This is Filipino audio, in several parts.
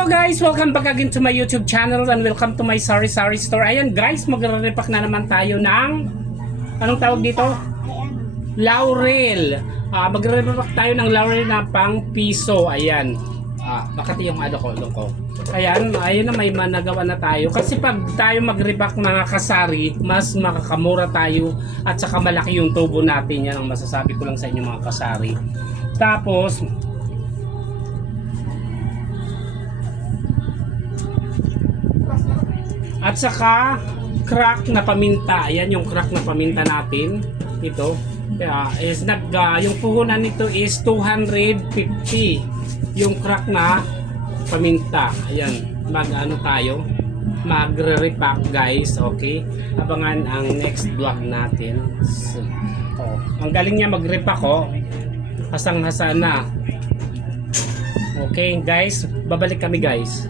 Hello guys, welcome back again to my YouTube channel and welcome to my Sari Sari store. Ayan guys, magre-repack na naman tayo ng anong tawag dito? Laurel. Magre-repack tayo ng laurel na pang piso. Ayan. Makati yung ko. Ayan na may managawa na tayo. Kasi pag tayo mag-repack mga kasari, mas makakamura tayo at saka malaki yung tubo natin. Yan ang masasabi ko lang sa inyo mga kasari. Tapos at saka crack na paminta. Ayan yung crack na paminta natin. Ito yung puhunan nito is 250 yung crack na paminta. Ayan, tayo magre-repack guys. Okay, abangan ang next vlog natin. Ang galing niya mag-repack hasang-hasa na. Okay guys, babalik kami guys.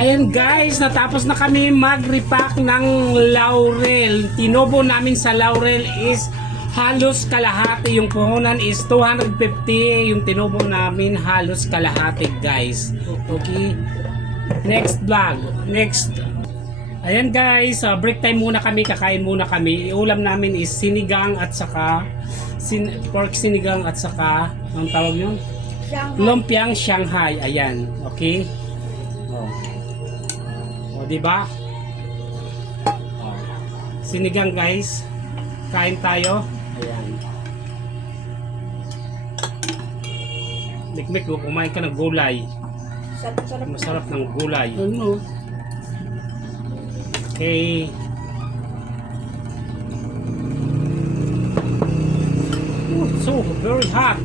Ayan guys, natapos na kami mag-repack ng laurel. Tinobo namin sa laurel is halos kalahati. Yung puhunan is 250. Yung tinobo namin halos kalahati guys. Okay. Next vlog. Next. Ayan guys, break time muna kami. Kakain muna kami. Ulam namin is sinigang at saka pork sinigang at saka anong tawag yun? Lumpiang Shanghai. Ayan. Okay. Diba? Sinigang guys. Kain tayo. Ayan. Mikmik, kumain ka ng gulay. Masarap ng gulay. Okay. So very hot.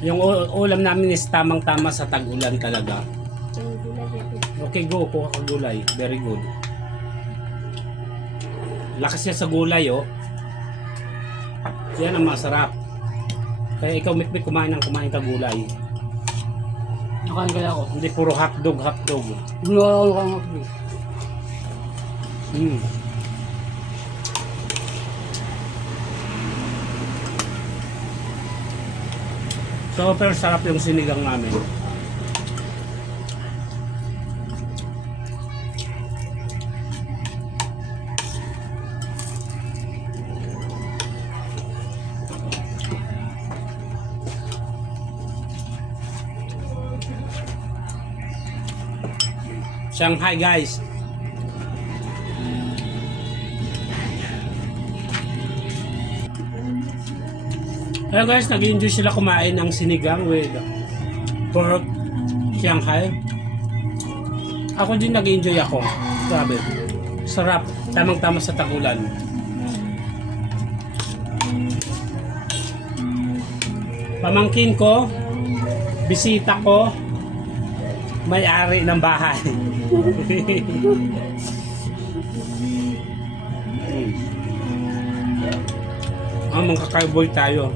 Yung ulam namin is tamang-tama sa tag-ulan talaga. Okay, go. Kuha ka gulay. Very good. Lakas niya sa gulay, Yan ang masarap. Kaya ikaw, Mikmik, kumain ka gulay. Nakain kaya ako. Hindi puro hotdog. Gumawa ako ng hotdog. Super sarap yung sinigang namin. Shanghai guys. Hello guys, nag-enjoy sila kumain ng sinigang with pork Shanghai. Ako din nag-enjoy ako. Grabe. Sarap. Tamang-tama sa tagulan. Pamangkin ko, bisita ko, may-ari ng bahay. Mga kakaboy tayo.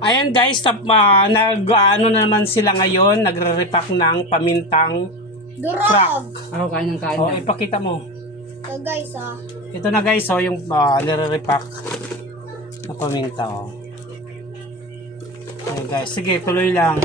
Ayan guys, nag-ano naman sila ngayon, nagre-repack ng pamintang crack. Ako kain ng kain. Ipakita mo. So guys, Ito na guys, yung nire-repack na paminta. Ayan guys, sige, tuloy lang.